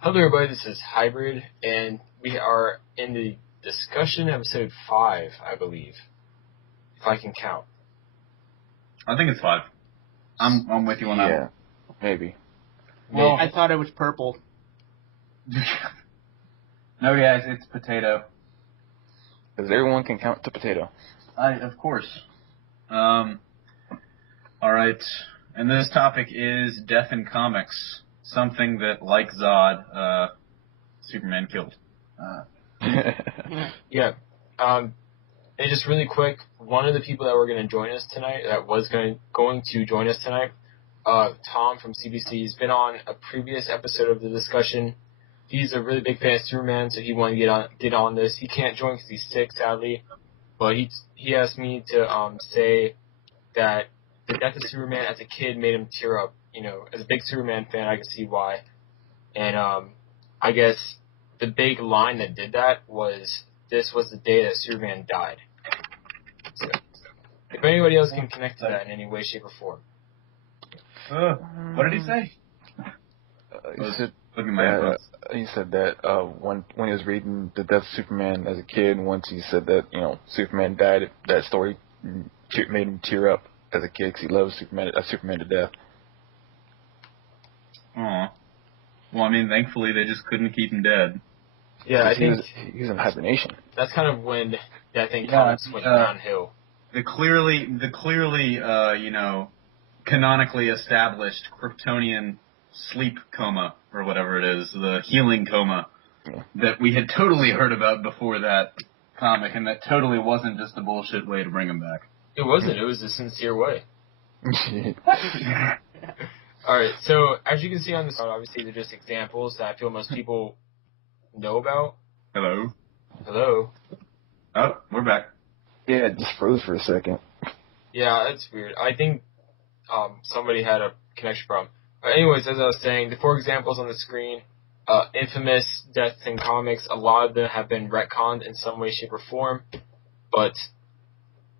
Hello, everybody. This is Hybrid, and we are in the discussion episode 5, I believe, if I can count. I think it's 5. I'm with you on that. Yeah, maybe. Well, I thought it was purple. No, guys, it's potato. Because everyone can count to potato. Of course. All right, and this topic is death in comics. Something that, like Zod, Superman killed. Yeah. And just really quick, one of the people that were going to join us tonight, that was going to join us tonight, Tom from CBC, has been on a previous episode of the discussion. He's a really big fan of Superman, so he wanted to get on this. He can't join because he's sick, sadly, but he asked me to say that the death of Superman as a kid made him tear up. You know, as a big Superman fan, I can see why. And I guess the big line that did that was, "This was the day that Superman died." So, if anybody else can connect to that in any way, shape, or form. What did he say? He said that when he was reading The Death of Superman as a kid, once he said that, Superman died, that story made him tear up as a kid because he loves Superman to death. Aw. Well, I mean, thankfully they just couldn't keep him dead. Yeah, I think he was in hibernation. That's kind of when that thing comics went downhill. The clearly, canonically established Kryptonian sleep coma, or whatever it is, the healing coma, that we had totally heard about before that comic, and that totally wasn't just a bullshit way to bring him back. It wasn't. It was a sincere way. Alright, so as you can see on this, obviously they're just examples that I feel most people know about. Hello? Hello? Oh, we're back. Yeah, it just froze for a second. Yeah, that's weird. I think somebody had a connection problem. But anyways, as I was saying, the 4 examples on the screen, infamous deaths in comics, a lot of them have been retconned in some way, shape, or form. But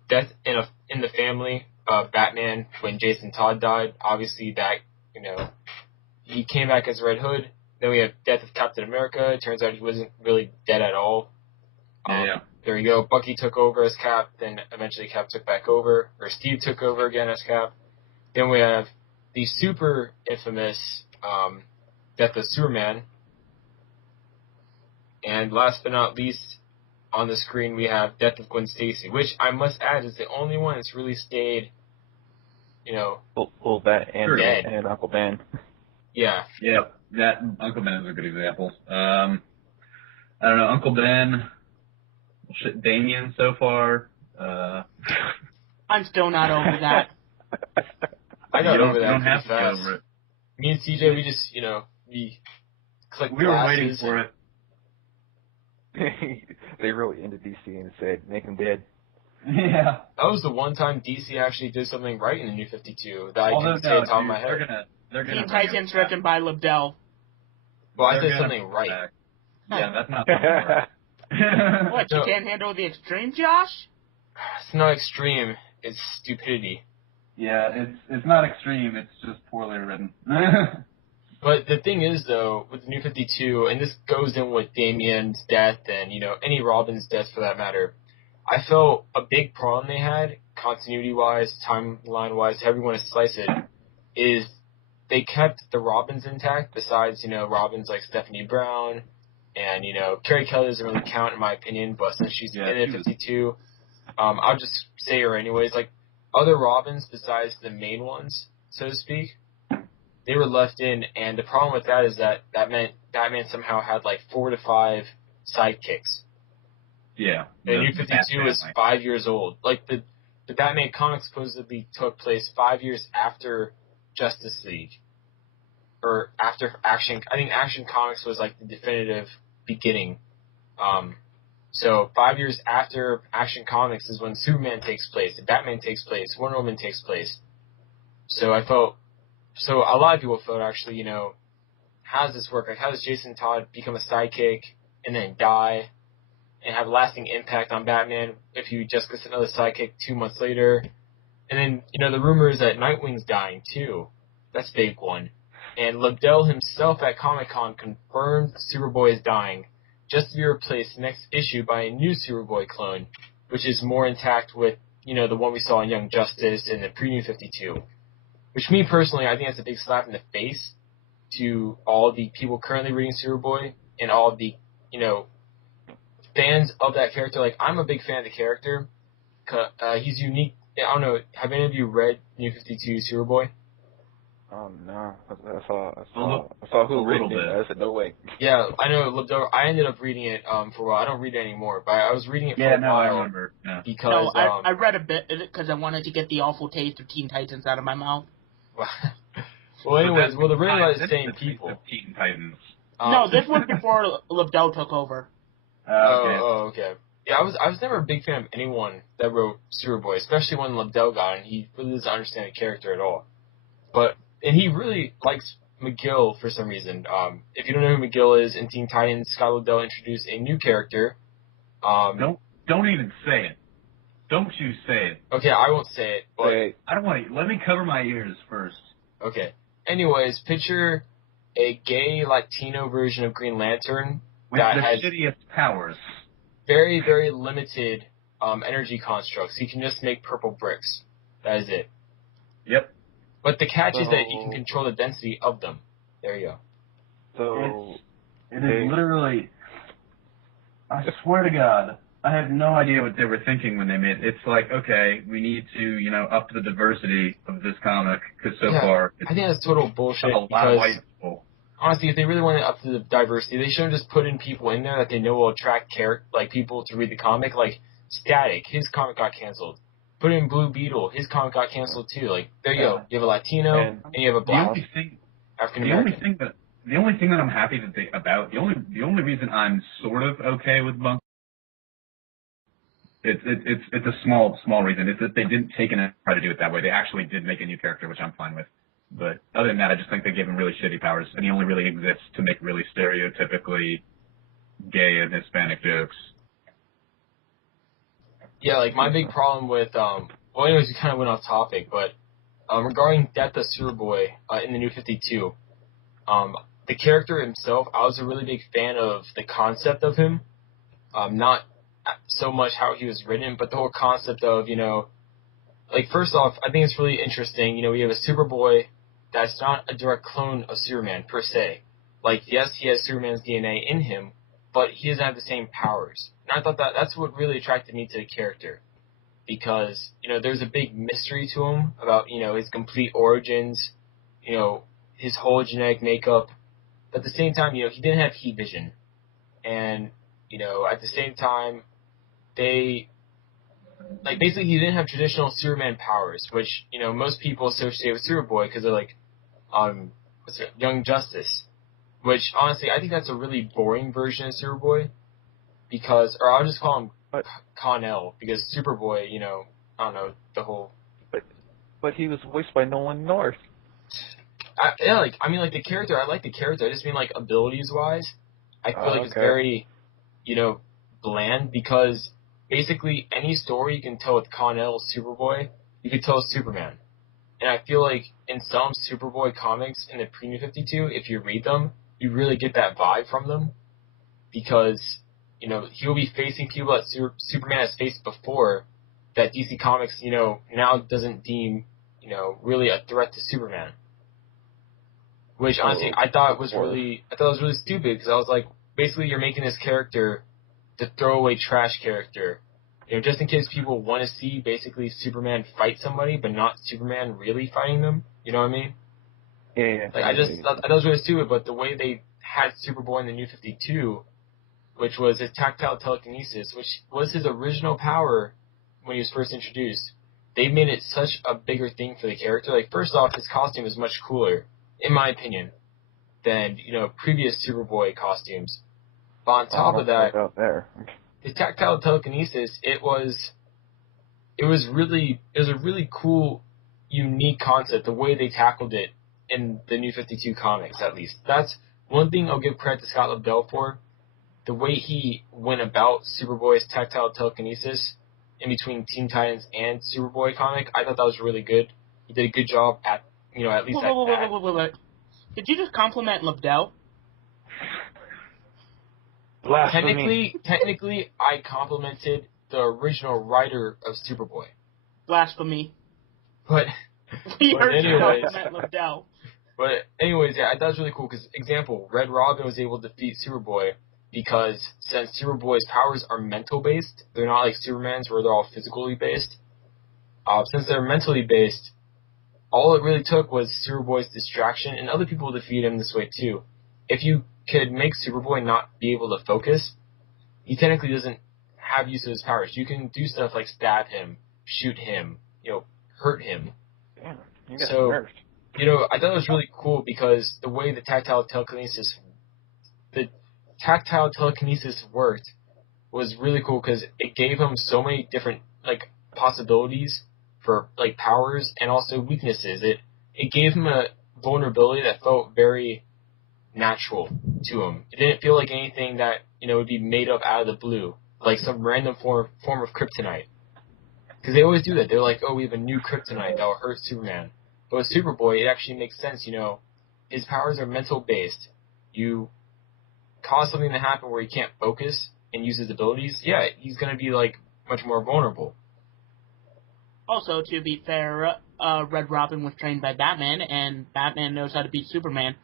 death in the family, Batman, when Jason Todd died, obviously that, he came back as Red Hood. Then we have death of Captain America. It turns out he wasn't really dead at all. There you go. Bucky took over as Cap, then eventually Cap took back over, or Steve took over again as Cap. Then we have the super infamous death of Superman. And last but not least, on the screen we have death of Gwen Stacy, which I must add is the only one that's really stayed, Well, that and Uncle Ben. Yeah. Yeah, that Uncle Ben is a good example. I don't know, Uncle Ben, Damien so far. I'm still not over that. I got over that. You don't have to fast. get over it. Me and CJ, we just, we clicked We were waiting for it. They really ended DC and said, make him dead. Yeah. That was the one time DC actually did something right in the New 52 that I can say on top of my head. They're gonna Teen Titans written by Lebdell. Well, I said something right. Yeah, that's not right. What, you can't handle the extreme, Josh? It's not extreme. It's stupidity. Yeah, it's not extreme. It's just poorly written. But the thing is, though, with the New 52, and this goes in with Damien's death and, any Robin's death for that matter, I felt a big problem they had, continuity-wise, timeline-wise, however you want to slice it, is they kept the Robins intact, besides, Robins like Stephanie Brown, and, Carrie Kelly doesn't really count in my opinion, but since she's in the 52, I'll just say her anyways, like, other Robins besides the main ones, so to speak, they were left in, and the problem with that is that meant Batman somehow had like 4 to 5 sidekicks. Yeah. The New 52 is 5 years old. Like, the Batman comic supposedly took place 5 years after Justice League. Or after Action. I think Action Comics was like the definitive beginning. So 5 years after Action Comics is when Superman takes place, and Batman takes place, Wonder Woman takes place. So a lot of people felt actually, how does this work? Like, how does Jason Todd become a sidekick and then die and have lasting impact on Batman if you just get another sidekick 2 months later? And then, the rumor is that Nightwing's dying too. That's a big one. And Lobdell himself at Comic-Con confirmed Superboy is dying, just to be replaced next issue by a new Superboy clone, which is more intact with, the one we saw in Young Justice and the Pre-New 52. Which, me personally, I think that's a big slap in the face to all the people currently reading Superboy and all the, fans of that character. Like, I'm a big fan of the character. He's unique. I don't know, have any of you read New 52 Superboy? Oh no! I saw who written it. I said no way. Yeah, I know. I ended up reading it for a while. I don't read it anymore, but I was reading it for a while. I remember. Yeah. Because I read a bit of it because I wanted to get the awful taste of Teen Titans out of my mouth. Well, anyways, they're written by the same people. Teen Titans. No, this was before Lobdell took over. Okay. Yeah, I was never a big fan of anyone that wrote Superboy, especially when Lobdell got it. He really doesn't understand the character at all. And he really likes McGill for some reason. If you don't know who McGill is, in Teen Titans, Scott Lobdell introduced a new character. Don't even say it. Don't you say it. Okay, I won't say it. But I don't want to. Let me cover my ears first. Okay. Anyways, picture a gay Latino version of Green Lantern with that the has shittiest powers. Very, very limited energy constructs. He can just make purple bricks. That is it. Yep. But the catch is that you can control the density of them. There you go. So it is literally. I swear to God, I have no idea what they were thinking when they made it. It's like, okay, we need to, up the diversity of this comic because so far I think that's total bullshit. A lot of white people. Honestly, if they really wanted up to the diversity, they should have just put in people in there that they know will attract people to read the comic. Like Static, his comic got canceled. Put in Blue Beetle, his comic got canceled too. Like, there you go. You have a Latino and you have a black African American. The only thing that I'm happy about the only reason I'm sort of okay with Bunk. It's a small reason. It's that they didn't take and try to do it that way. They actually did make a new character, which I'm fine with. But other than that, I just think they gave him really shitty powers, and he only really exists to make really stereotypically gay and Hispanic jokes. Yeah, like my big problem with anyways, we kind of went off topic, but regarding Death of Superboy in the New 52, the character himself, I was a really big fan of the concept of him, not so much how he was written, but the whole concept of, first off, I think it's really interesting, we have a Superboy that's not a direct clone of Superman, per se. Like, yes, he has Superman's DNA in him, but he doesn't have the same powers. And I thought that's what really attracted me to the character. Because, there's a big mystery to him about, his complete origins, his whole genetic makeup. But at the same time, he didn't have heat vision. And, at the same time, basically he didn't have traditional Superman powers, which, most people associate with Superboy because they're like, Young Justice. Which, honestly, I think that's a really boring version of Superboy. Or I'll just call him Con-El, because Superboy, I don't know, the whole... But he was voiced by Nolan North. The character, I like the character, I just mean, abilities-wise, I feel like it's very, bland, because basically any story you can tell with Con-El Superboy, you could tell with Superman. And I feel like in some Superboy comics in the Pre-New 52, if you read them, you really get that vibe from them. Because, he'll be facing people that Superman has faced before that DC Comics, now doesn't deem, really a threat to Superman. Which, honestly, I thought was really stupid, because I was like, basically you're making this character the throwaway trash character. Just in case people want to see basically Superman fight somebody, but not Superman really fighting them. You know what I mean? Yeah. I thought that was really stupid, but the way they had Superboy in the New 52, which was his tactile telekinesis, which was his original power when he was first introduced, they made it such a bigger thing for the character. First off, his costume is much cooler, in my opinion, than, previous Superboy costumes. But on top of that, his tactile telekinesis, it was a really cool, unique concept, the way they tackled it in the New 52 comics, at least. That's one thing I'll give credit to Scott Lobdell for. The way he went about Superboy's tactile telekinesis in between Teen Titans and Superboy comic, I thought that was really good. He did a good job at least at that. Wait. Did you just compliment Lebdell? Technically, I complimented the original writer of Superboy. Blasphemy. But We heard you anyways. compliment Lebdell. But anyways, yeah, I thought it was really cool because, example, Red Robin was able to defeat Superboy because since Superboy's powers are mental based, they're not like Superman's where they're all physically based. Since they're mentally based, all it really took was Superboy's distraction, and other people defeat him this way too. If you could make Superboy not be able to focus, he technically doesn't have use of his powers. You can do stuff like stab him, shoot him, hurt him. Damn, you got So, nerfed. I thought it was really cool because the way the tactile telekinesis worked was really cool because it gave him so many different possibilities for powers and also weaknesses. It gave him a vulnerability that felt very natural to him. It didn't feel like anything that would be made up out of the blue, like some random form of kryptonite. Because they always do that. They're like, oh, we have a new kryptonite that will hurt Superman. But with Superboy, it actually makes sense. His powers are mental based. You cause something to happen where he can't focus and use his abilities. Yeah, he's gonna be much more vulnerable. Also, to be fair, Red Robin was trained by Batman, and Batman knows how to beat Superman.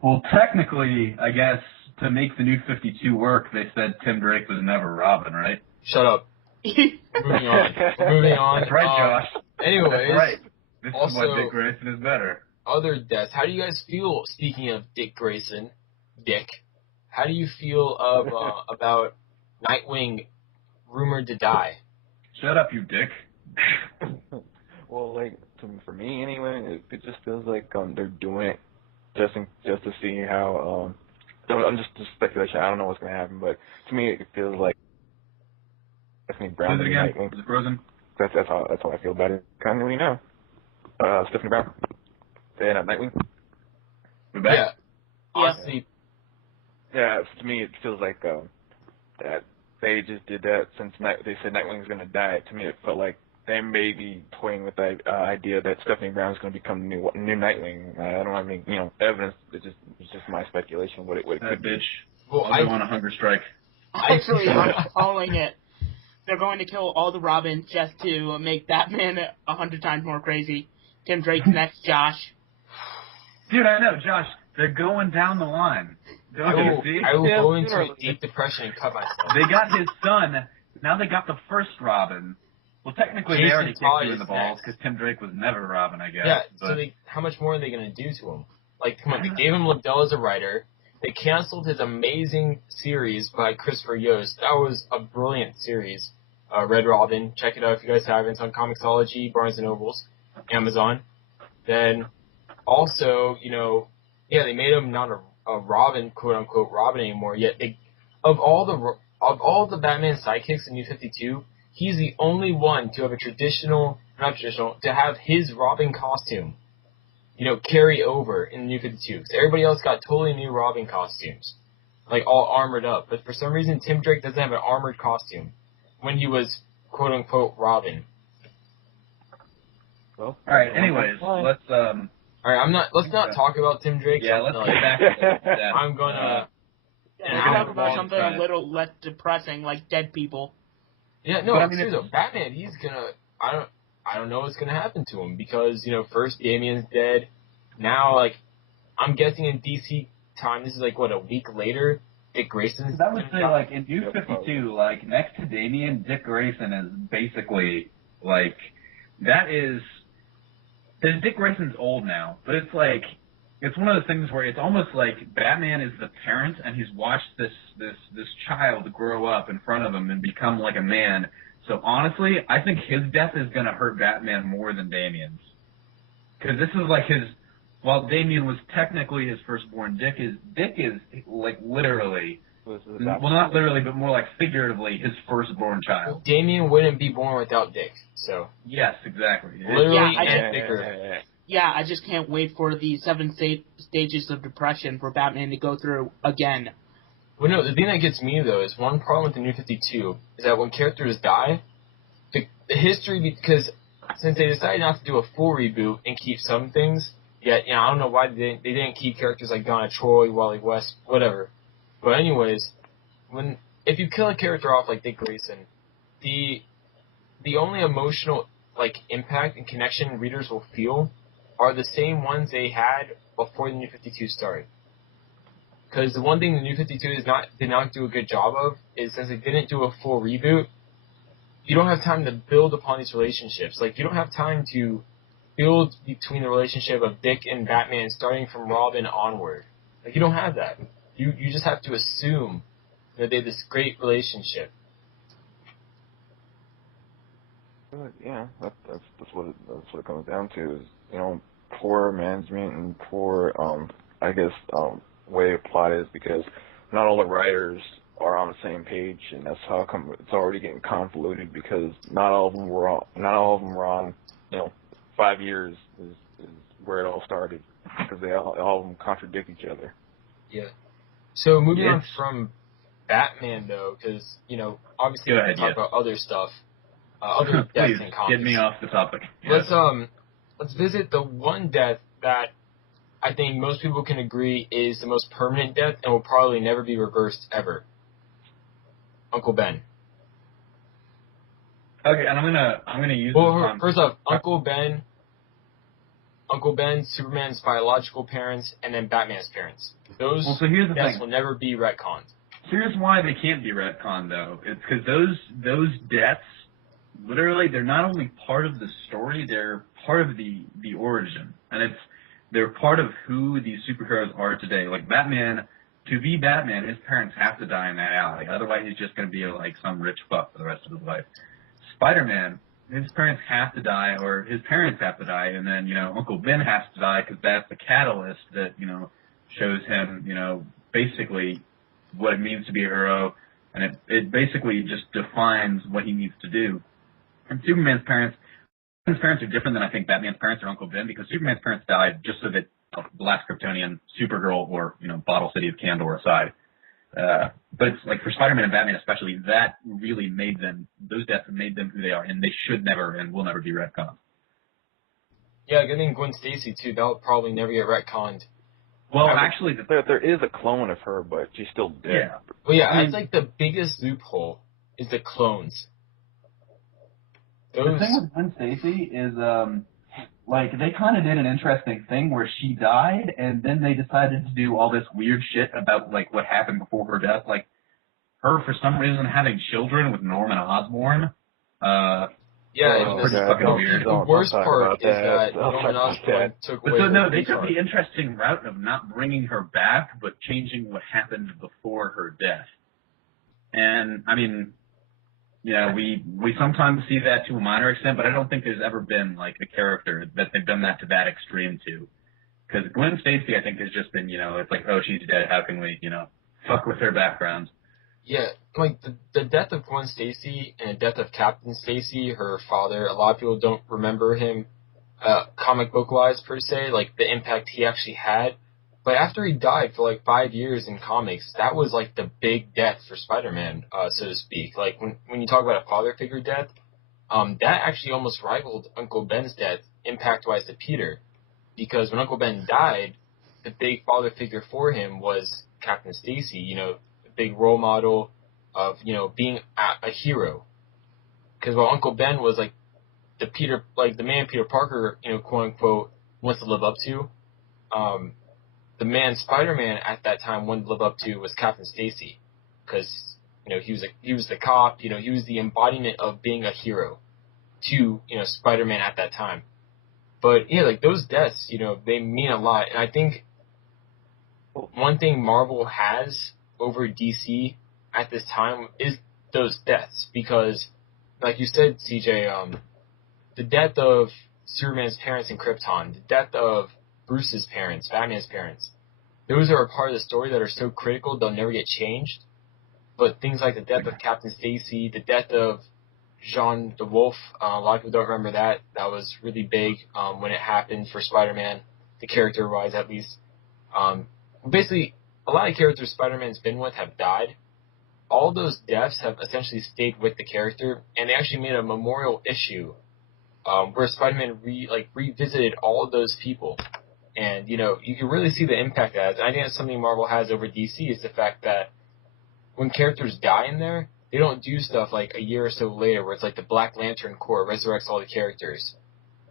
Well, technically, I guess, to make the New 52 work, they said Tim Drake was never Robin, right? Shut up. Moving on. That's right, Josh. Anyways. That's right. This also, is why Dick Grayson is better. Other deaths. How do you guys feel, speaking of Dick Grayson, how do you feel about Nightwing rumored to die? Shut up, you dick. Well, for me anyway, it just feels like they're doing it just to see how. I'm just speculation. I don't know what's gonna happen, but to me it feels like Stephanie Brown and Nightwing. Is it frozen? That's how I feel about it. Kind of really know. Stephanie Brown and Nightwing. We're back. Yeah. Honestly. Yeah, to me it feels like that they just did that since they said Nightwing's gonna die. To me it felt like they may be toying with the idea that Stephanie Brown's going to become the new Nightwing. I don't have any, evidence. It's just my speculation what it could be. Bitch. Well, I'll go on a hunger strike. Actually, I'm calling it. They're going to kill all the Robins just to make Batman 100 times more crazy. Tim Drake's next, Josh. Dude, I know, Josh. They're going down the line. Don't you see? I will go into a deep depression and cut myself. They got his son. Now they got the first Robin. Well, technically, they already kicked you in the balls because Tim Drake was never Robin, I guess. Yeah, so how much more are they going to do to him? Come on, they gave him Lebdell as a writer. They canceled his amazing series by Christopher Yost. That was a brilliant series. Red Robin. Check it out if you guys haven't. It's on Comixology, Barnes & Nobles, Amazon. Then, also, they made him not a Robin, quote-unquote Robin anymore, yet of all the Batman sidekicks in New 52, he's the only one to have to have his Robin costume, carry over in the New 52. Because everybody else got totally new Robin costumes, all armored up. But for some reason, Tim Drake doesn't have an armored costume when he was quote unquote Robin. Well, all right. Anyways, let's. All right, let's not talk about Tim Drake. Yeah, let's get back to that. I'm gonna. Talk about something a little less depressing, like dead people. Yeah, no, it's true though. Batman, he's gonna. I don't know what's gonna happen to him because first Damian's dead. Now, I'm guessing in DC time, this is a week later. Dick Grayson's. I would say in New 52, next to Damian, Dick Grayson is basically that is. Dick Grayson's old now, but it's one of those things where it's almost like Batman is the parent and he's watched this child grow up in front of him and become like a man. So honestly, I think his death is going to hurt Batman more than Damian's. Because this is while Damian was technically his firstborn, Dick is literally, well not literally, but more figuratively his firstborn child. Damian wouldn't be born without Dick, so. Yes, exactly. Literally Yeah, I just can't wait for the 7 stages of depression for Batman to go through again. Well, no, the thing that gets me, though, is one problem with the New 52 is that when characters die, the history, because since they decided not to do a full reboot and keep some things, Yet, I don't know why they didn't keep characters like Donna Troy, Wally West, whatever. But anyways, if you kill a character off like Dick Grayson, the only emotional impact and connection readers will feel are the same ones they had before the New 52 started. Because the one thing the New 52 did not do a good job of is, since they didn't do a full reboot, you don't have time to build upon these relationships. You don't have time to build between the relationship of Dick and Batman starting from Robin onward. You don't have that. You just have to assume that they have this great relationship. Yeah, that's what it comes down to is, poor management and poor way of plot is, because not all the writers are on the same page, and that's how come it's already getting convoluted, because not all of them were on 5 years is where it all started, because all of them contradict each other. Yeah. So moving on from Batman though, because obviously we can talk about other stuff, other deaths in comics. Get me off the topic. Yes. Let's visit the one death that I think most people can agree is the most permanent death and will probably never be reversed ever. Uncle Ben. Okay, and I'm gonna use. Well, first off, Uncle Ben, Superman's biological parents, and then Batman's parents. Those here's the deaths thing. will never be retconned. Here's why they can't be retconned, though. It's because those deaths, literally, they're not only part of the story, they're part of the origin, and they're part of who these superheroes are today. Like Batman, to be Batman, his parents have to die in that alley. Otherwise, he's just going to be some rich fuck for the rest of his life. Spider-Man, his parents have to die, or his parents have to die, and then, Uncle Ben has to die because that's the catalyst that, shows him, basically what it means to be a hero, and it basically just defines what he needs to do. And Superman's parents are different than I think Batman's parents or Uncle Ben, because Superman's parents died just so that the last Kryptonian, Supergirl, or, Bottle City of Kandor aside. But it's for Spider-Man and Batman especially, that really those deaths made them who they are, and they should never and will never be retconned. Yeah, I think Gwen Stacy too, that'll probably never get retconned. Well, actually, there is a clone of her, but she's still dead. Yeah. Well, yeah, that's the biggest loophole is the clones. The thing with Gwen Stacy is, they kind of did an interesting thing where she died, and then they decided to do all this weird shit about, what happened before her death. Her, for some reason, having children with Norman Osborn. Pretty fucking weird. The worst part is that Norman Osborn took away they took the interesting route of not bringing her back, but changing what happened before her death. And, we sometimes see that to a minor extent, but I don't think there's ever been, a character that they've done that to that extreme to. Because Gwen Stacy, I think, has just been, it's oh, she's dead, how can we, fuck with her background? Yeah, the death of Gwen Stacy and the death of Captain Stacy, her father, a lot of people don't remember him, comic book-wise, per se, the impact he actually had. But after he died for 5 years in comics, that was the big death for Spider-Man, so to speak. When you talk about a father figure death, that actually almost rivaled Uncle Ben's death impact-wise to Peter, because when Uncle Ben died, the big father figure for him was Captain Stacy. A big role model of being a hero. Because while Uncle Ben was the man Peter Parker quote unquote wants to live up to, the man Spider-Man at that time wanted to live up to was Captain Stacy, because he was the cop, he was the embodiment of being a hero to Spider-Man at that time. But yeah, those deaths, they mean a lot, and I think one thing Marvel has over DC at this time is those deaths, because like you said, CJ, the death of Superman's parents in Krypton, the death of Bruce's parents, Batman's parents, those are a part of the story that are so critical they'll never get changed. But things like the death of Captain Stacy, the death of Jean the Wolf, a lot of people don't remember that. That was really big when it happened for Spider-Man, the character-wise at least. Basically, a lot of characters Spider-Man's been with have died. All those deaths have essentially stayed with the character, and they actually made a memorial issue where Spider-Man revisited all of those people And, you know, you can really see the impact that has. And I think that's something Marvel has over DC is the fact that when characters die in there, they don't do stuff like a year or so later where it's like the Black Lantern Corps resurrects all the characters.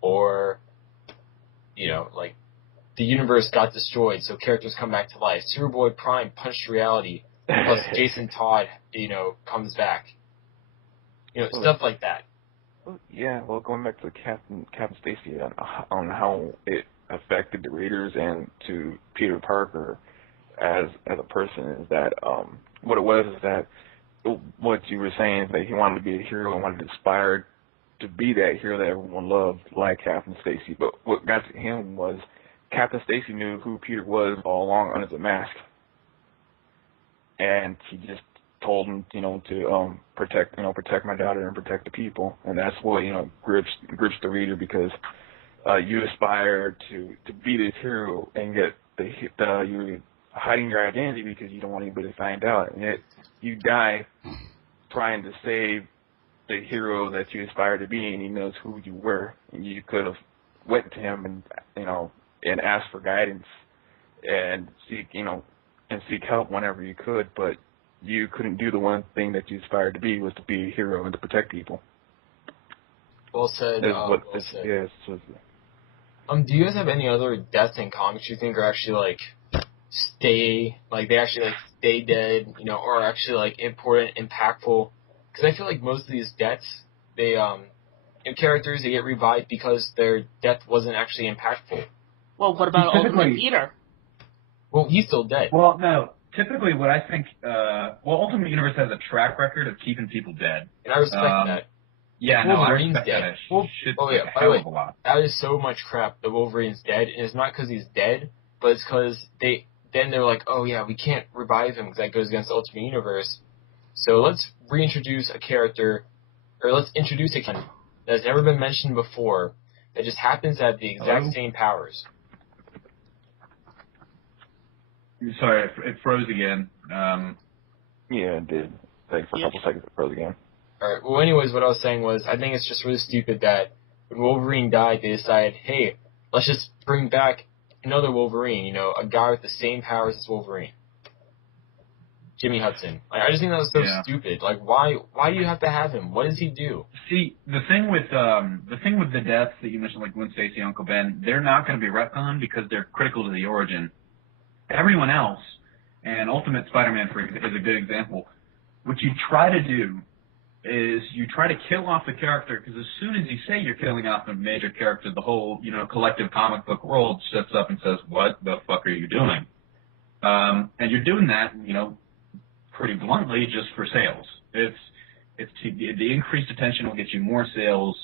Or, you know, like, the universe got destroyed, so characters come back to life. Superboy Prime punched reality, plus Jason Todd, you know, comes back. You know, stuff like that. Yeah, well, going back to Captain Stacy on how it affected the readers and to Peter Parker as a person is that what it was is that what you were saying is that he wanted to be a hero and wanted to aspire to be that hero that everyone loved, like Captain Stacy. But what got to him was Captain Stacy knew who Peter was all along under the mask, and he just told him, you know, to protect my daughter and protect the people, and that's what, you know, grips the reader because you aspire to be this hero and get you're hiding your identity because you don't want anybody to find out, and yet you die trying to save the hero that you aspire to be, and he knows who you were, and you could have went to him and, you know, and asked for guidance and seek help whenever you could, but you couldn't do the one thing that you aspired to be, was to be a hero and to protect people. Well said. Well said. Yeah, do you guys have any other deaths in comics you think are actually stay dead, you know, or actually like important, impactful? Because I feel like most of these deaths, they characters, they get revived because their death wasn't actually impactful. Well, what about Ultimate Peter? Well, he's still dead. Well, no. Typically, what I think, Ultimate Universe has a track record of keeping people dead. And I respect that. Yeah, no, I respect dead. that. By the way, that is so much crap. The Wolverine's dead, and it's not because he's dead, but it's because they're like, oh yeah, we can't revive him because that goes against the Ultimate Universe. So let's reintroduce a character, or let's introduce a character that has never been mentioned before, that just happens to have the exact same powers. Sorry, it froze again. Yeah, it did. Like for a couple seconds, it froze again. Alright, well anyways, what I was saying was, I think it's just really stupid that when Wolverine died, they decided, hey, let's just bring back another Wolverine, you know, a guy with the same powers as Wolverine. Jimmy Hudson. I just think that was so stupid. Like, why do you have to have him? What does he do? See, the thing with the deaths that you mentioned, like Gwen Stacy, Uncle Ben, they're not going to be retconned because they're critical to the origin. Everyone else, and Ultimate Spider-Man is a good example, what you try to do is you try to kill off the character, because as soon as you say you're killing off a major character, the whole, you know, collective comic book world sets up and says, what the fuck are you doing? And you're doing that, you know, pretty bluntly, just for sales. The increased attention will get you more sales,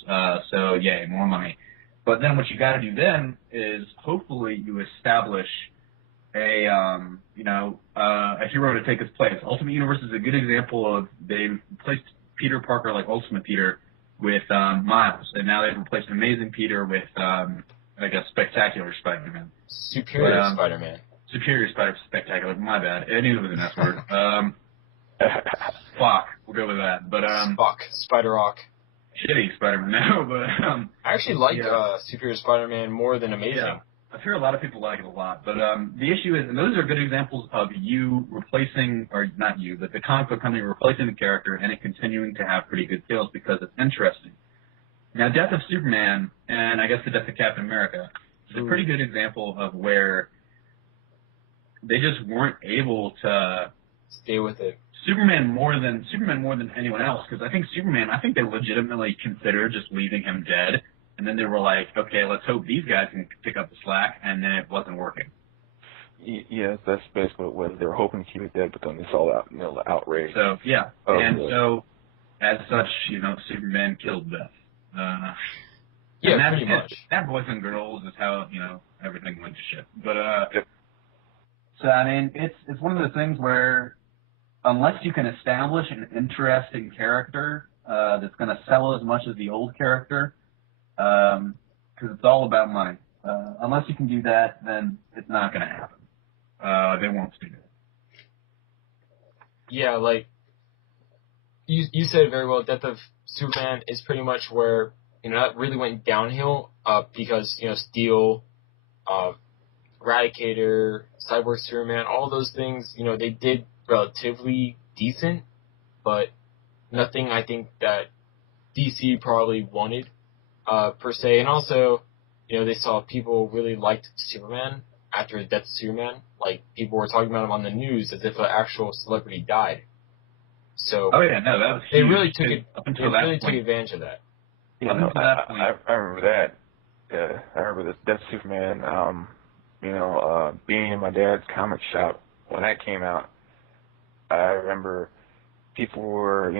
so yay, more money. But then what you got to do then is hopefully you establish a hero to take his place. Ultimate Universe is a good example of they've replaced Peter Parker like Ultimate Peter with Miles, and now they've replaced Amazing Peter with Spectacular Spider-Man. Superior Spider-Man. Superior Spectacular. My bad. I knew it was an S word. Spock. We'll go with that. But Spock. Spider-Rock. Shitty Spider-Man. No, but I actually like Superior Spider-Man more than Amazing. Yeah. I hear a lot of people like it a lot, but the issue is, and those are good examples of you replacing, or not you, but the comic book company replacing the character and it continuing to have pretty good sales because it's interesting. Now, Death of Superman, and I guess the Death of Captain America, is a pretty good example of where they just weren't able to stay with it. Superman more than anyone else, because I think they legitimately considered just leaving him dead. And then they were like, okay, let's hope these guys can pick up the slack, and then it wasn't working. Yes, that's basically what it was. They were hoping to keep it dead, but then they saw that, you know, the outrage. So, yeah. So, as such, you know, Superman killed Death. Pretty much. That Boys and Girls is how, you know, everything went to shit. But, so, I mean, it's one of those things where unless you can establish an interesting character that's going to sell as much as the old character, because it's all about money. Unless you can do that, then it's not going to happen. They won't do that. Yeah, like, you said it very well. Death of Superman is pretty much where, you know, that really went downhill, because, you know, Steel, Eradicator, Cyborg Superman, all those things, they did relatively decent, but nothing I think that DC probably wanted, per se. And also, they saw people really liked Superman after the death of Superman. Like, people were talking about him on the news as if an actual celebrity died. So, oh yeah, no, that was they huge. really Up until that took point. advantage of that. You Up know, until that point. I remember that. Yeah, I remember the Death Superman. Being in my dad's comic shop when that came out, I remember people were,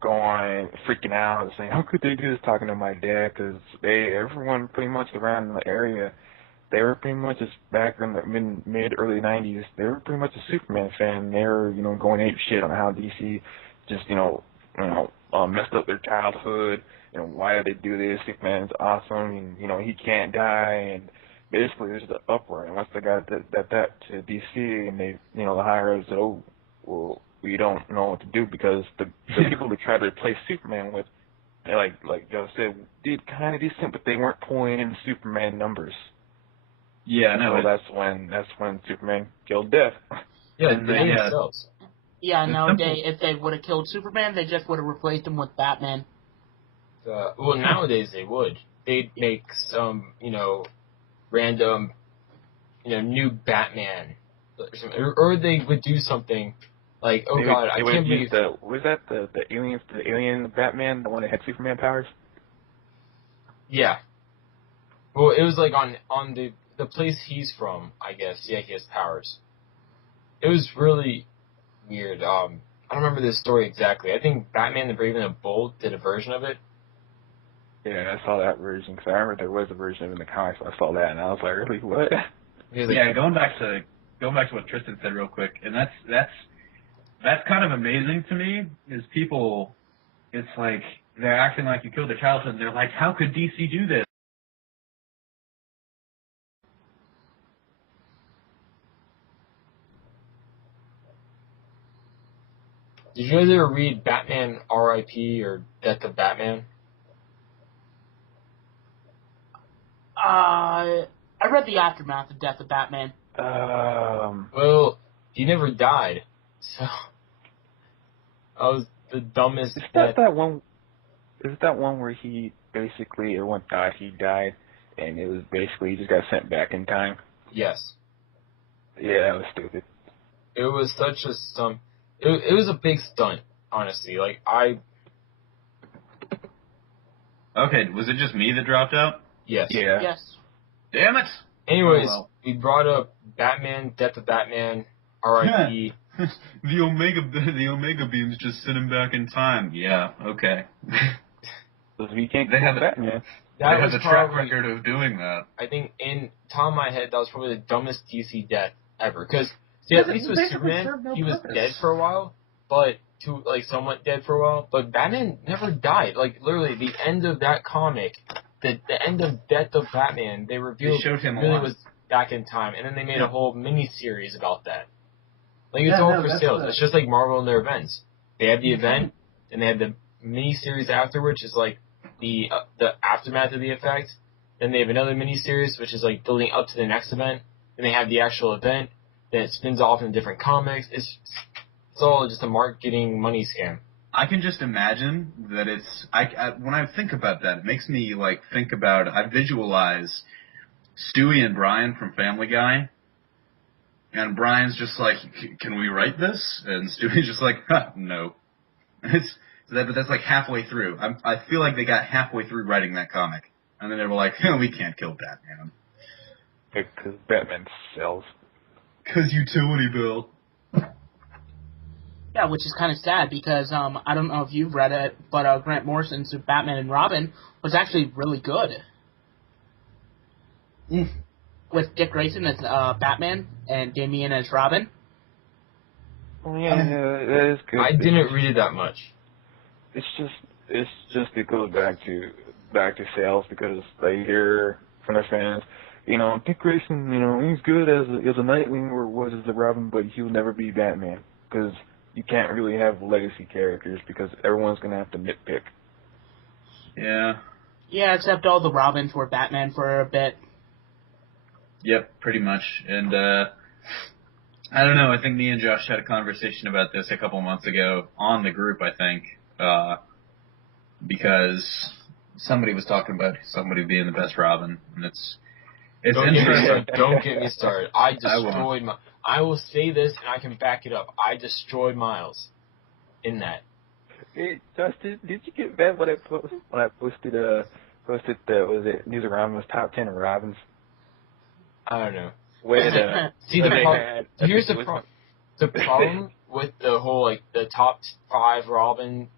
going freaking out and saying, "How could they do this?" Talking to my dad, because everyone pretty much around the area, they were pretty much just back in the mid early '90s. They were pretty much a Superman fan. They were, going ape shit on how DC just, messed up their childhood. Why did they do this? Superman's awesome, and he can't die. And basically, there's the uproar. And once they got that to DC, and they, the higher ups said, "Oh, well, we don't know what to do," because the people they tried to replace Superman with, they like Joe said, did kind of decent, but they weren't pulling in Superman numbers. Yeah, no. So that's when Superman killed Death. Yeah, they themselves. Yeah, no, if they would have killed Superman, they just would have replaced him with Batman. Well, nowadays they would. They'd make some, random, new Batman, or they would do something like, I can't believe Was that the alien Batman, the one that had Superman powers? Yeah. Well, it was like on the place he's from, I guess. Yeah, he has powers. It was really weird. I don't remember this story exactly. I think Batman the Brave and the Bold did a version of it. Yeah, I saw that version, because I remember there was a version of it in the comics, so I saw that, and I was like, really, what? Yeah, going back to what Tristen said real quick, and that's kind of amazing to me, is people, it's like, they're acting like you killed their childhood, and they're like, how could DC do this? Did you guys ever read Batman R.I.P. or Death of Batman? I read the aftermath of Death of Batman. Well, he never died, so that was the dumbest. Is that one? Is that one where he basically, everyone thought he died, and it was basically he just got sent back in time? Yes. Yeah, that was stupid. It was such a stunt. It was a big stunt, honestly. Like, Okay, was it just me that dropped out? Yes. Yeah. Yes. Damn it! Anyways, Oh, well. we brought up Batman, Death of Batman, R.I.P. the Omega beams just sent him back in time. Yeah, okay. We can't kill Batman. They have a track record of doing that. I think in top of my head, that was probably the dumbest DC death ever. Because, at least with Superman, he was dead for a while, but somewhat dead for a while. But Batman never died. Like, literally, the end of that comic, the end of Death of Batman, they revealed they showed him really alive. was back in time, and then they made a whole mini-series about that. Like, it's all for sales. It's just like Marvel and their events. They have the event, and they have the mini-series after, which is like the aftermath of the effect. Then they have another mini-series, which is like building up to the next event. Then they have the actual event. Then it spins off in different comics. It's all just a marketing money scam. I can just imagine that it's. When I think about that, it makes me think about. I visualize Stewie and Brian from Family Guy, and Brian's just like, "Can we write this?" And Stewie's just like, "No." That's like halfway through. I feel like they got halfway through writing that comic, and then they were like, "We can't kill Batman." Because Batman sells. 'Cause utility bill. Yeah, which is kind of sad because I don't know if you've read it, but Grant Morrison's Batman and Robin was actually really good. With Dick Grayson as Batman and Damian as Robin. Oh yeah, that is good. I didn't read it that much. It's just it goes back to sales, because they hear from their fans, Dick Grayson, he's good as a Nightwing or was as a Robin, but he'll never be Batman, because you can't really have legacy characters because everyone's gonna have to nitpick. Yeah. Yeah, except all the Robins were Batman for a bit. Yep, pretty much. And I don't know. I think me and Josh had a conversation about this a couple months ago on the group. I think because somebody was talking about somebody being the best Robin, and it's Don't get me interesting. started. Don't get me started. I destroyed won't. I will say this, and I can back it up. I destroyed Miles in that. Hey, Josh, did you get mad when I posted was it News of Robin's top 10 Robins? I don't know. When See, here's the problem. The problem with the whole, like, the top 5 Robin,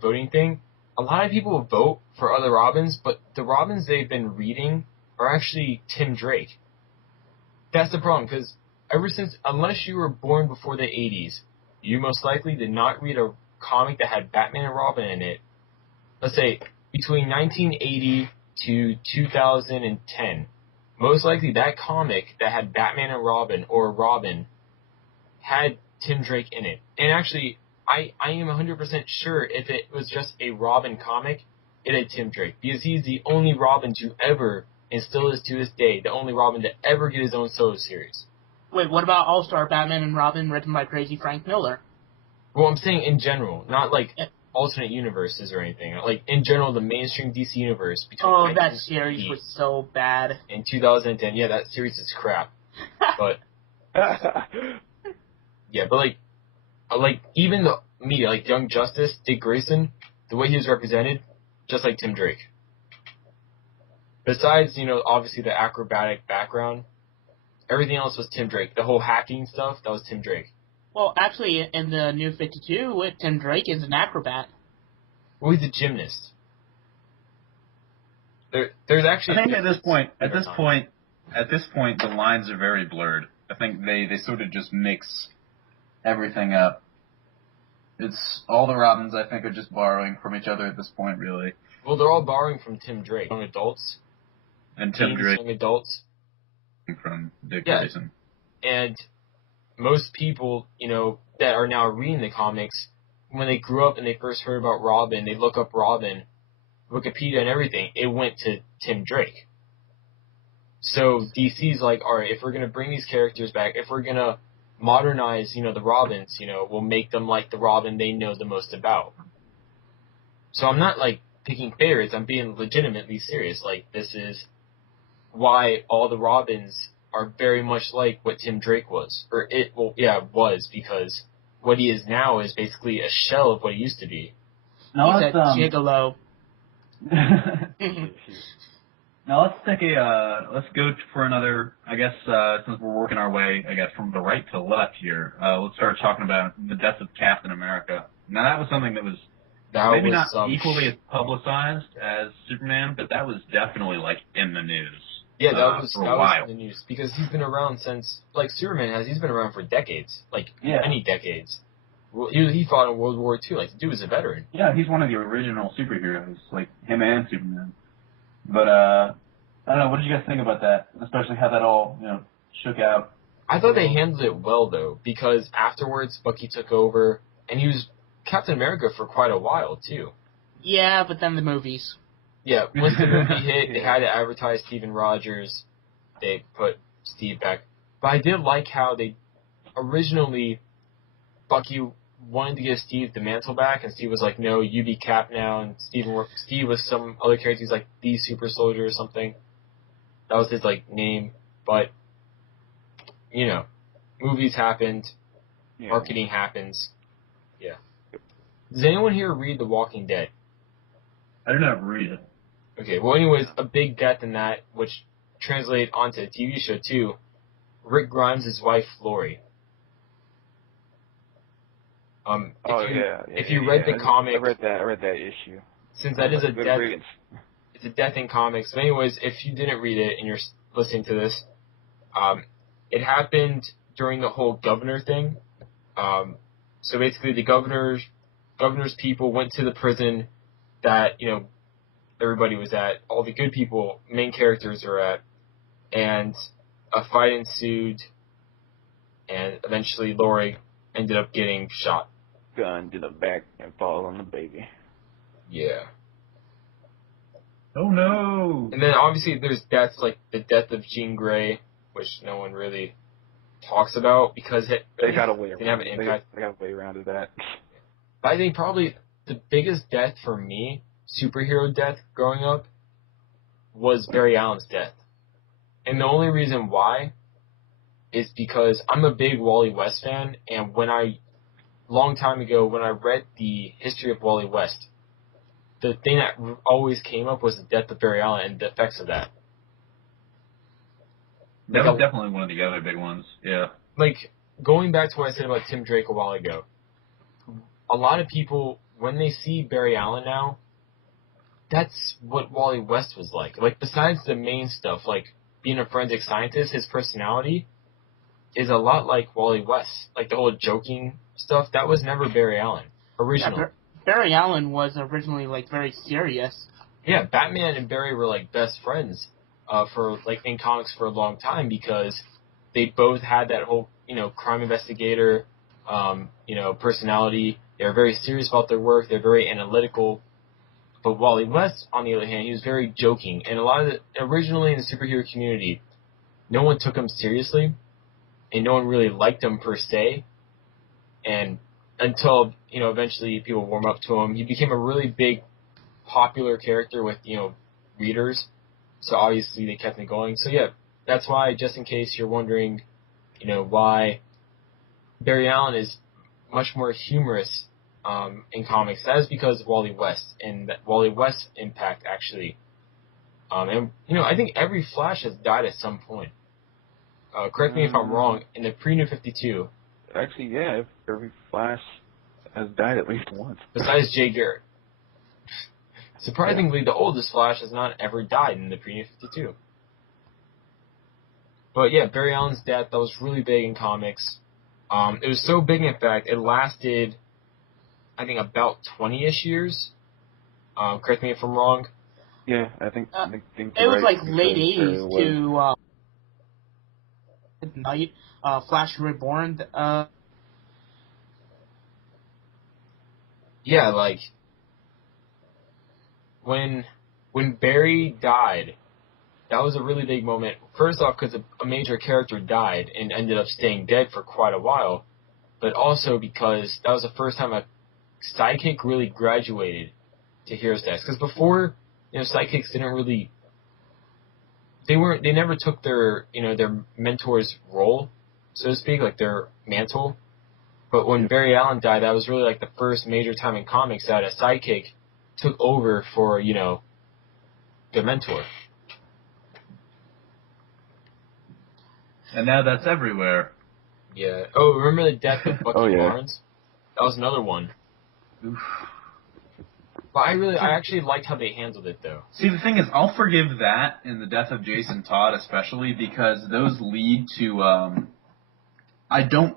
voting thing, a lot of people will vote for other Robins, but the Robins they've been reading are actually Tim Drake. That's the problem, because unless you were born before the 80s, you most likely did not read a comic that had Batman and Robin in it. Let's say, between 1980 to 2010. Most likely that comic that had Batman and Robin, or Robin, had Tim Drake in it. And actually, I am 100% sure if it was just a Robin comic, it had Tim Drake. Because he's the only Robin to ever, and still is to this day, the only Robin to ever get his own solo series. Wait, what about All-Star Batman and Robin written by Crazy Frank Miller? Well, I'm saying in general, not like alternate universes or anything. Like, in general, the mainstream DC universe. Oh, that series was so bad. In 2010, yeah, that series is crap. But, yeah, but like even the media, like Young Justice, Dick Grayson, the way he was represented, just like Tim Drake. Besides, obviously the acrobatic background, everything else was Tim Drake. The whole hacking stuff, that was Tim Drake. Well, actually, in the New 52, Tim Drake is an acrobat. Well, he's a gymnast. There's actually. I think at this point, the lines are very blurred. I think they sort of just mix everything up. It's all the Robins, I think, are just borrowing from each other at this point, really. Well, they're all borrowing from Tim Drake. Young adults. And Tim Drake. Young adults. From Dick Grayson. And most people, that are now reading the comics, when they grew up and they first heard about Robin, they look up Robin, Wikipedia and everything, it went to Tim Drake. So DC's like, alright, if we're going to bring these characters back, if we're going to modernize, the Robins, we'll make them like the Robin they know the most about. So I'm not, picking favorites, I'm being legitimately serious. This is why all the Robins are very much like what Tim Drake was. Was, because what he is now is basically a shell of what he used to be. Now He's a gigolo. Now let's go for another, I guess, since we're working our way, I guess, from the right to left here, let's start talking about the death of Captain America. Now that was something that was maybe not equally as publicized as Superman, but that was definitely, in the news. Yeah, that was in the news, because he's been around since, Superman has, he's been around for decades, many decades. Well, he fought in World War II, the dude was a veteran. Yeah, he's one of the original superheroes, him and Superman. But, I don't know, what did you guys think about that, especially how that all, shook out? I thought they handled it well, though, because afterwards Bucky took over, and he was Captain America for quite a while, too. Yeah, but then the movies. Yeah, once the movie hit, they had to advertise Steven Rogers. They put Steve back. But I did like how they originally, Bucky wanted to give Steve the mantle back, and Steve was like, no, you be Cap now. And Steve was some other character. He's like the Super Soldier or something. That was his name. But movies happened, marketing happens. Yeah. Does anyone here read The Walking Dead? I did not read it. Okay, well, anyways, a big death in that, which translated onto a TV show, too. Rick Grimes' wife, Lori. If you read the comic... I read that issue. Since that is a death... It's a death in comics. But anyways, if you didn't read it and you're listening to this, it happened during the whole governor thing. So basically, the governor's people went to the prison that, everybody was at, all the good people, main characters are at, and a fight ensued, and eventually Lori ended up getting shot. Gun to the back and fall on the baby. Yeah. Oh no! And then obviously there's deaths like the death of Jean Grey, which no one really talks about because They got a way didn't have around an it. impact. They got a way around that. But I think probably the biggest death for me, superhero death growing up, was Barry Allen's death. And the only reason why is because I'm a big Wally West fan, and long time ago, when I read the history of Wally West, the thing that always came up was the death of Barry Allen and the effects of that. That was definitely one of the other big ones. Yeah. Like, going back to what I said about Tim Drake a while ago, a lot of people, when they see Barry Allen now, that's what Wally West was like. Like, besides the main stuff, like being a forensic scientist, his personality is a lot like Wally West. Like, the whole joking stuff, that was never Barry Allen, originally. Yeah, Barry Allen was originally, like, very serious. Yeah, Batman and Barry were, like, best friends for, like, in comics for a long time because they both had that whole, crime investigator, personality. They were very serious about their work. They're very analytical. But Wally West, on the other hand, he was very joking. And originally in the superhero community, no one took him seriously, and no one really liked him per se. And until, eventually people warm up to him, he became a really big, popular character with, readers. So obviously they kept it going. So yeah, that's why, just in case you're wondering, why Barry Allen is much more humorous in comics, that is because of Wally West and that Wally West's impact, actually. I think every Flash has died at some point. Correct me if I'm wrong, in the pre-New 52. Actually, yeah, every Flash has died at least once. Besides Jay Garrett. Surprisingly, the oldest Flash has not ever died in the pre-New 52. But yeah, Barry Allen's death, that was really big in comics. It was so big, in fact, it lasted, I think, about 20-ish years. Correct me if I'm wrong. Yeah, I think it was right, like late 80s to Night, Flash Reborn. Yeah, like, when Barry died, that was a really big moment. First off, because a major character died and ended up staying dead for quite a while, but also because that was the first time a sidekick really graduated to hero status. Because before, sidekicks didn't really, they never took their mentor's role, so to speak, like their mantle. But when Barry Allen died, that was really like the first major time in comics that a sidekick took over for, their mentor. And now that's everywhere. Yeah. Oh, remember the death of Bucky yeah. Barnes? That was another one. Oof. But I actually liked how they handled it, though. See, the thing is, I'll forgive that and the death of Jason Todd especially because those lead to, I don't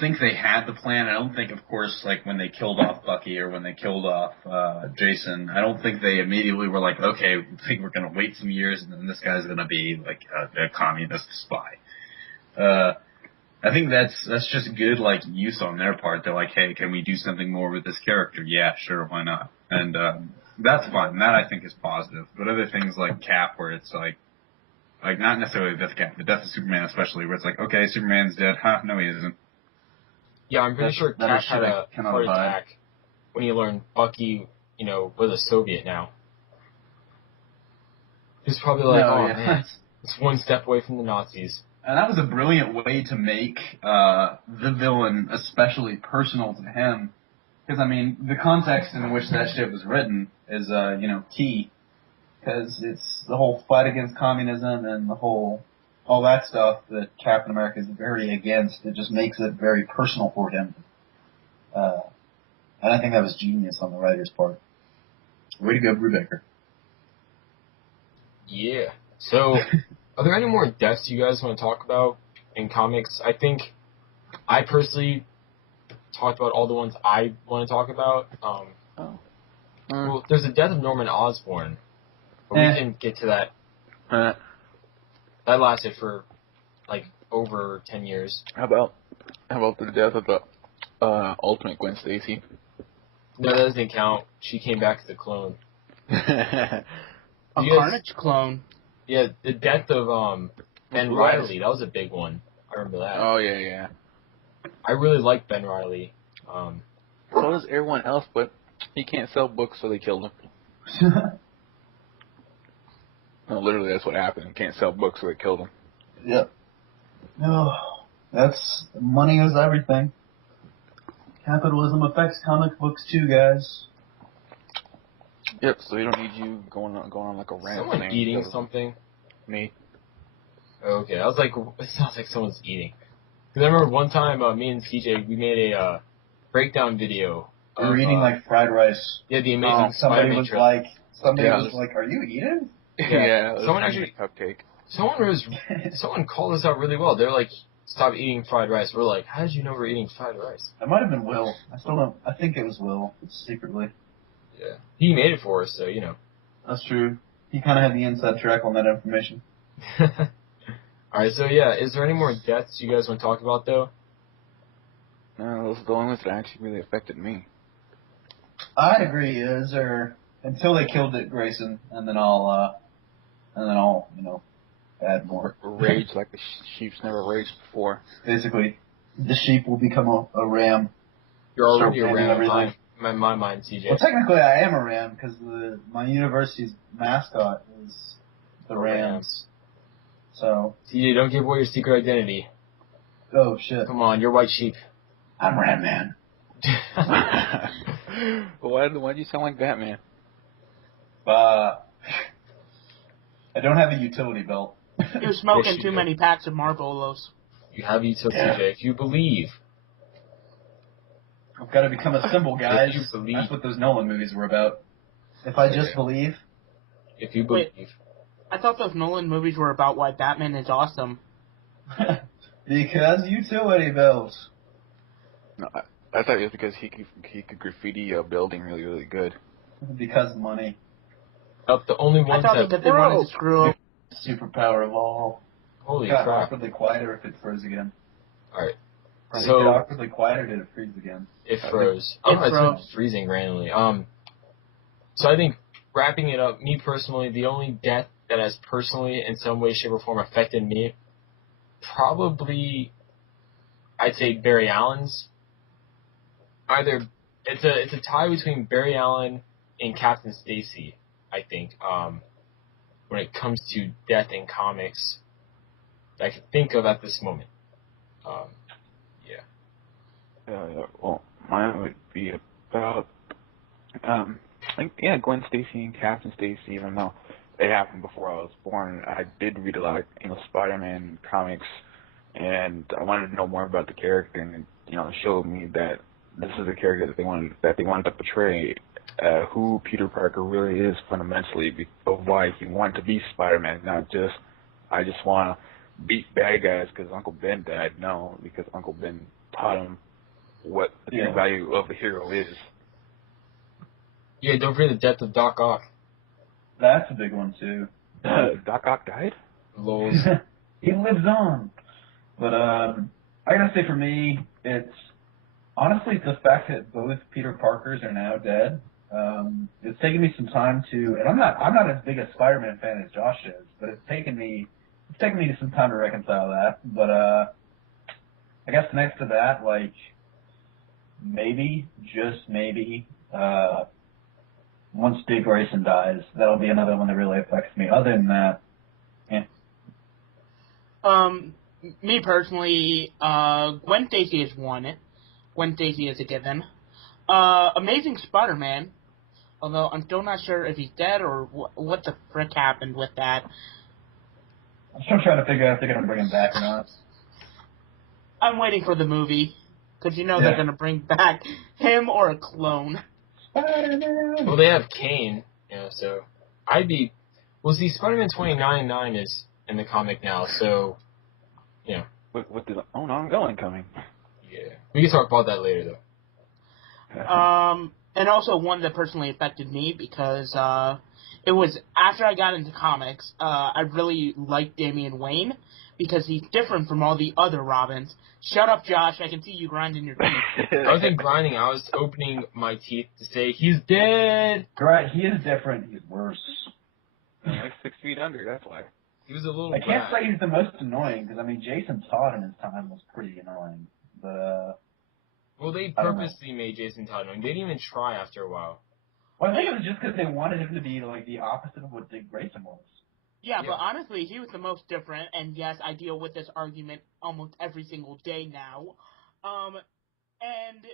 think they had the plan. I don't think, of course, like when they killed off Bucky or when they killed off Jason, I don't think they immediately were like, okay, I think we're going to wait some years and then this guy's going to be like a communist spy. I think that's just good, like, use on their part. They're like, hey, can we do something more with this character? Yeah, sure, why not? And that's fine. That, I think, is positive. But other things like Cap, where it's like not necessarily the death of Cap, the death of Superman especially, where it's like, okay, Superman's dead. Huh, no, he isn't. Yeah, I'm pretty sure Cap had a heart attack when he learned Bucky, was a Soviet now. He was probably like, man, it's one step away from the Nazis. And that was a brilliant way to make the villain especially personal to him. Because, I mean, the context in which that shit was written is, key. Because it's the whole fight against communism and all that stuff that Captain America is very against. It just makes it very personal for him. And I think that was genius on the writer's part. Way to go, Brubaker. Yeah. So, are there any more deaths you guys want to talk about in comics? I think I personally talked about all the ones I want to talk about. Well, there's the death of Norman Osborn, but we can get to that. That lasted for, like, over 10 years. How about the death of the Ultimate Gwen Stacy? No, that doesn't count. She came back as a clone. A Carnage clone. Yeah, the death of Ben Blue Riley, Eyes. that was a big one. I remember that. Oh, yeah. I really like Ben Riley. So does everyone else, but he can't sell books, so they killed him. No, literally, that's what happened. He can't sell books, so they killed him. Yep. No, that's money is everything. Capitalism affects comic books too, guys. Yep, so we don't need you going on like a rant. Someone thing. eating something. Me. Okay, I was like, it sounds like someone's eating. Because I remember one time, me and CJ, we made a breakdown video. We were eating like fried rice. Yeah, the Amazing somebody Spider-Man was trailer. like, "Are you eating?" Yeah, someone a actually, cupcake. someone called us out really well. They're like, stop eating fried rice. We're like, how did you know we're eating fried rice? That might have been Will. I still don't. I think it was Will, secretly. Yeah. He made it for us, so, you know. That's true. He kind of had the inside track on that information. Alright, so yeah, is there any more deaths you guys want to talk about, though? No, those are the only ones that actually really affected me. I'd agree. Is there until they killed it, Grayson, and then I'll add more. Rage like the sheep's never raged before. Basically, the sheep will become a ram. You're already Start a ramming ram everything. in my mind, CJ. Well, technically, I am a ram because my university's mascot is the Rams. So. CJ, don't give away your secret identity. Oh shit! Come on, you're WhiteSheep. I'm Ram Man. Why do you sound like Batman? I don't have a utility belt. You're smoking Yes, you too do. many packs of Marlboros. You have utility, Yeah. CJ. If you believe. I've got to become a symbol, guys. If you believe. That's what those Nolan movies were about. If I just Yeah. believe. If you believe. I thought those Nolan movies were about why Batman is awesome. Because utility belts. No, I thought it was because he could graffiti a building really, really good. Because money. The only I ones thought that they wanted to screw up. Superpower of all. Holy Got crap. awkwardly quieter if it froze again. Alright. Did it So, get awkwardly quiet or did it freeze again? it froze. I don't know, it's froze. been freezing randomly. So I think, wrapping it up, me personally, the only death that has personally, in some way, shape, or form, affected me, probably, I'd say Barry Allen's. It's a tie between Barry Allen and Captain Stacy, I think, when it comes to death in comics that I can think of at this moment. Well, mine would be about, Gwen Stacy and Captain Stacy, even though it happened before I was born. I did read a lot of, Spider-Man comics, and I wanted to know more about the character, and it showed me that this is a character that they wanted to portray, who Peter Parker really is fundamentally, of why he wanted to be Spider-Man, not just, I just want to beat bad guys because Uncle Ben died. No, because Uncle Ben taught him what the true value of a hero is. Yeah, don't forget the death of Doc Ock. That's a big one too. Doc Ock died? Lols. He lives on. But I gotta say for me, it's honestly the fact that both Peter Parkers are now dead. It's taken me some time to, and I'm not as big a Spider-Man fan as Josh is, but it's taken me some time to reconcile that. But I guess next to that, like maybe, just maybe, once Dick Grayson dies, that'll be another one that really affects me. Other than that, Me personally, Gwen Stacy is one. Gwen Stacy is a given. Amazing Spider-Man, although I'm still not sure if he's dead or what the frick happened with that. I'm still trying to figure out if they're going to bring him back or not. I'm waiting for the movie, because they're going to bring back him or a clone. Spider-Man! Well, they have Kane, so I'd be... Well, see, Spider-Man 2099 is in the comic now, so, With the ongoing coming. Yeah. We can talk about that later, though. And also one that personally affected me, because it was after I got into comics, I really liked Damian Wayne, because he's different from all the other Robins. Shut up, Josh. I can see you grinding your teeth. I wasn't grinding. I was opening my teeth to say, he's dead! Right, he is different. He's worse. Like 6 feet under, that's why. He was a little I can't brat. say he's the most annoying, because, I mean, Jason Todd in his time was pretty annoying. But, Well, they I don't know. purposely made Jason Todd annoying. They didn't even try after a while. Well, I think it was just because they wanted him to be, like, the opposite of what Dick Grayson was. Yeah, Yeah. but honestly, he was the most different, and yes, I deal with this argument almost every single day now. And